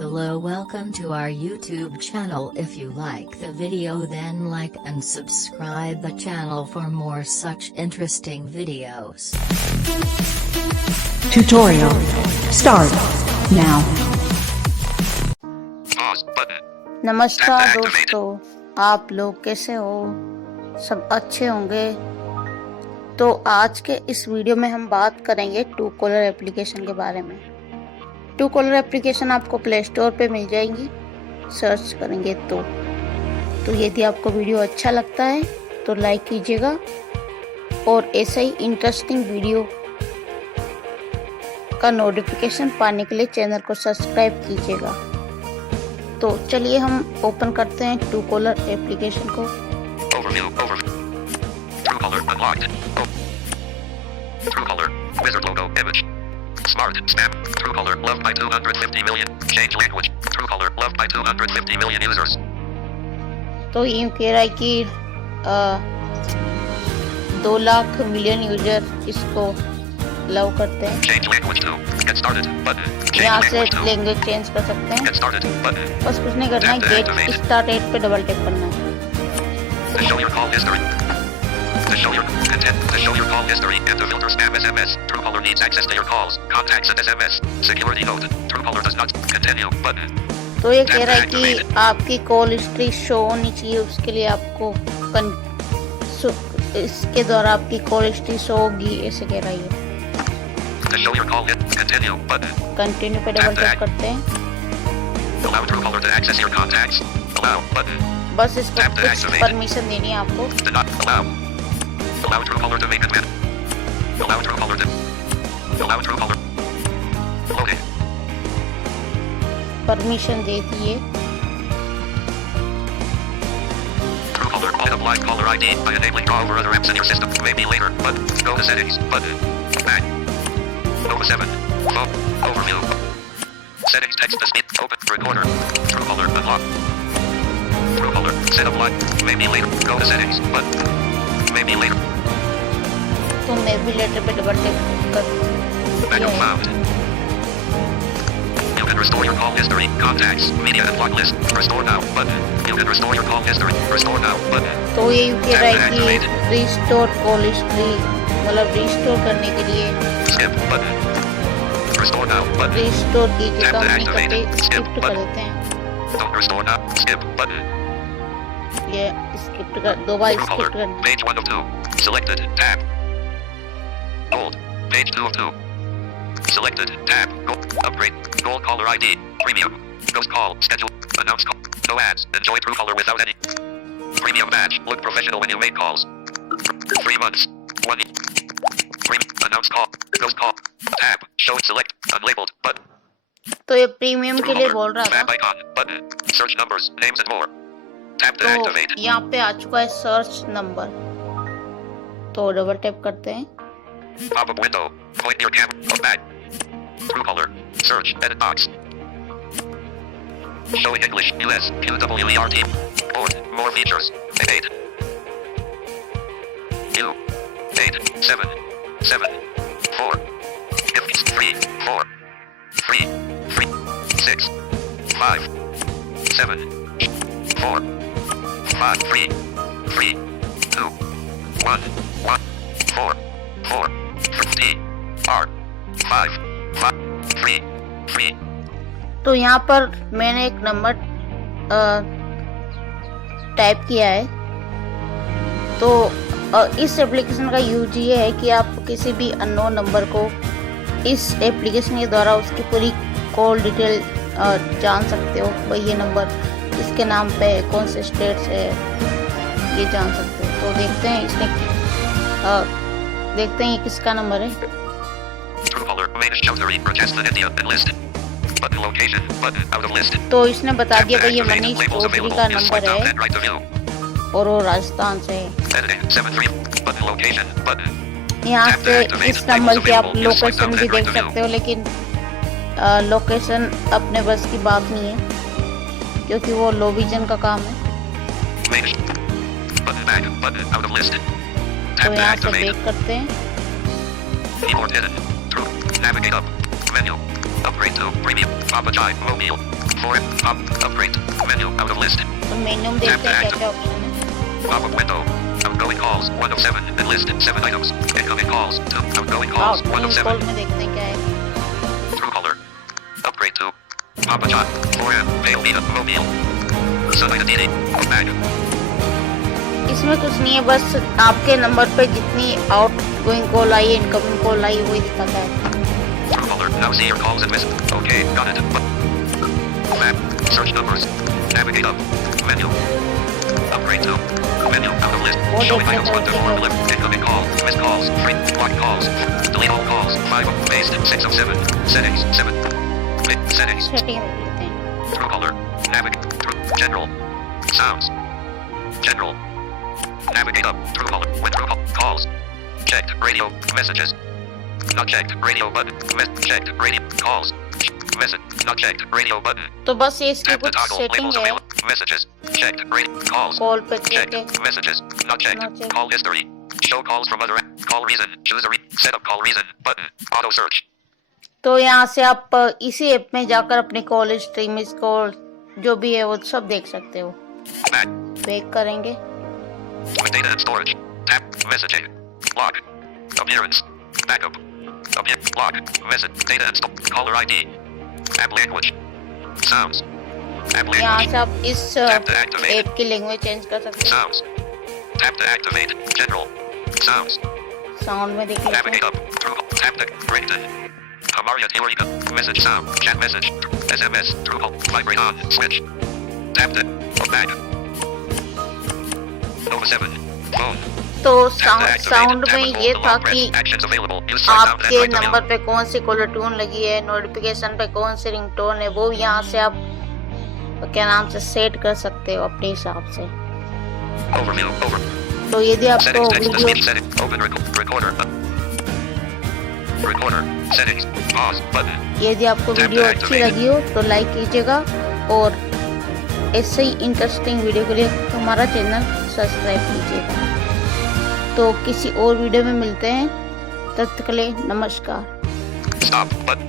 Hello, welcome to our YouTube channel. If you like the video then like and subscribe the channel for more such interesting videos. Tutorial start now. Pause button. नमस्कार Tap to दोस्तों, आप लोग कैसे हो? सब अच्छे होंगे। तो आज के इस वीडियो में हम बात करेंगे ट्रू कॉलर एप्लीकेशन के बारे में। ट्रू कॉलर एप्लीकेशन आपको प्ले स्टोर पे मिल जाएगी, सर्च करेंगे तो यदि आपको वीडियो अच्छा लगता है तो लाइक कीजिएगा और ऐसा ही इंटरेस्टिंग वीडियो का नोटिफिकेशन पाने के लिए चैनल को सब्सक्राइब कीजिएगा। तो चलिए हम ओपन करते हैं ट्रू कॉलर एप्लीकेशन को। Overview. Truecaller unlocked. Truecaller wizard logo image. Smart spam. Truecaller loved by 250 million. Change language. Truecaller loved by 250 million users. तो यूँ कह रहा है कि 2 लाख मिलियन यूजर इसको लव करते हैं। Change language to get started button. Change यहाँ से language to लैंग्वेज चेंज कर सकते हैं। get started button. बस कुछ नहीं करना है, गेट स्टार्ट एट पे डबल टैप करना है। To show your call history. To show your content. To show your call history and to filter spam SMS. Truecaller needs access to your calls, contacts and SMS. Security note. Truecaller does not continue button. तो ये कह रहा है कि आपकी call history show होनी चाहिए, उसके लिए आपको इसके द्वारा आपकी कॉल हिस्ट्री शो होगी, ऐसे कह रहा है। To show your call continue button. Continue पे डबल टैप करते हैं। Allow Truecaller to access your contacts. Allow button. बस इसको कुछ परमिशन देनी है आपको। Do not allow. Allow Truecaller to make admin. Allow Truecaller to. Allow Truecaller. Loading. Permission दे दिए। Truecaller on apply caller ID by enabling draw over other apps in your system. Maybe later, but go to settings button. Back. Nova 7. Phone. Overview. Settings text to speed. Open recorder. Truecaller unlock. Truecaller set up line. Maybe later. Go to settings button. Maybe later. तो मैं भी letter पे double tap कर Backup found. You can restore your call history, contacts, media and block list. Restore now button. You can restore your call history. Restore now button. तो ये कह रहा है कि रिस्टोर कॉल हिस्ट्री, मतलब restore करने के लिए Skip button. Restore now button. Restore कीजिए, तो हम नहीं करते, स्किप कर देते हैं। Don't restore now. Skip button. ये स्किप कर, 2 बार स्किप Truecaller. कर। Page 1 of 2. Selected. Tab. Gold. Page 2 of 2. Selected. Tab. Gold. Upgrade. Gold caller ID. Premium. Ghost call. Schedule. Announce call. No ads. Enjoy Truecaller without any. Premium badge. Look professional when you make calls. 3 months. 1. Announce call. Ghost call. Tab. Show select. Unlabeled. Button. तो ये premium के लिए बोल रहा Map था। icon. Button. Search numbers. Names and more. Tap to तो activate. यहाँ पे आ चुका है सर्च नंबर, तो डबल टैप करते हैं। Pop-up window. Point your camera. Back. Truecaller. Search. Edit box. Showing English. US. QWERT. Board. More features. 8. U. 8. 7. 7. 4. If 3. 4. 3. 3. 6. 5. 7. 4. 5. 3. 3. 2. 1. 1. 4. 4. 3. R. 5. 5. 3. 3. तो यहाँ पर मैंने एक नंबर टाइप किया है। तो इस एप्लीकेशन का यूज ये है कि आप किसी भी अननोन नंबर को इस एप्लीकेशन के द्वारा उसकी पूरी कॉल डिटेल जान सकते हो। भाई ये नंबर इसके नाम पे है, कौन से स्टेट से है, ये जान सकते हो। तो देखते हैं इसने देखते हैं ये किसका नंबर है। Truecaller. Manish Chaudhary. Rajasthan, India. Enlisted. Button location. Button out of list. तो इसने बता दिया भाई ये Activate. Manish Labels Chaudhary available. का Use नंबर swipe down है and right to view. और वो राजस्थान से है। Editing. 7-3. Button location. Button. यहाँ Tap to से activate. इस नंबर की आप Labels available. Use swipe location down भी and right देख to view. सकते हो, लेकिन लोकेशन अपने बस की बात नहीं है क्योंकि वो लो विजन का काम है। Manish. Button back. Button out of list. तो Tap to यहाँ से activate. देख करते हैं। Keyboard hidden. True. Navigate up. Menu. Upgrade to premium. Papa Chai. Mobile. 4. Pop. Upgrade. Menu. Out of list. तो मेन्यू में देखते हैं क्या क्या ऑप्शन है। Pop-up window. Outgoing calls 1 of 7. And list 7 items. Incoming calls 2. Outgoing calls 1 of 7. Call में देखते हैं क्या है। Truecaller. Upgrade to Papa John. 4M. Mail Vita. Mobile. Sunlight DD. Bag. इसमें कुछ नहीं है, बस आपके नंबर पे जितनी आउटगोइंग कॉल आई, इनकमिंग कॉल आई, वही दिखाता है। Truecaller. Now see your calls and messages. Okay. Got it. Map. Search numbers. Navigate up. Menu. Upgrade to menu. Out of list. Showing items 1 to 4 on the left. Incoming call. Missed calls. Free. Block calls. Delete all calls. 5 of based. 6 of 7. Settings. 7. Settings. Setting देख लेते हैं। Truecaller. Navigate. General. Sounds. General. Navigate up. Truecaller. With Truecaller. Calls. Checked. Radio. Messages. Not checked. Radio button. Checked. Radio. Calls. Message. Not checked. Radio button. तो बस ये इसकी Tap the कुछ toggle. Setting Labels है। available. Messages. Checked. Radio. Calls. Call पे click Checked. है। Messages. Not checked. Not checked. Call history. Show calls from other. Call reason. Choose a set up call reason. Button. Auto search. तो यहाँ से आप इसी app में जाकर अपनी कॉल हिस्ट्री, मिस कॉल जो भी है वो सब देख सकते हो। Back. बैक करेंगे। With data and storage. Tap. Messaging. Lock. Appearance. Backup. Lock. Message. Data and storage. Caller ID. App language. Sounds. App यहाँ language. से आप इस ऐप की लैंग्वेज चेंज कर सकते हो। Sounds. Tap to activate. General. Sounds. Sound में देख लेते Navigate हैं। up. True. Tap the Rington. Hamaria Taylorika. Message sound. Chat message. SMS. True. Vibrate on. Switch. Tap the. Back. Nova 7. Phone. तो Tap to activate. Sound Tap में and ये hold the था long press. कि Actions available. Use swipe down and आपके right to number mute. पे कौन सी caller tune लगी है, नोटिफिकेशन पे कौन सी रिंगटोन है, वो यहाँ से आप क्या नाम से सेट कर सकते हो अपने हिसाब से। Overview. Over. तो यदि आपको Settings. Text to video speech setting. Open recorder. Recorder. Settings. Pause. Button. यदि आपको वीडियो अच्छी लगी हो तो लाइक कीजिएगा और ऐसे ही इंटरेस्टिंग वीडियो के लिए हमारा चैनल सब्सक्राइब कीजिएगा। तो किसी और वीडियो में मिलते हैं, तब तक के लिए नमस्कार। Stop. Button.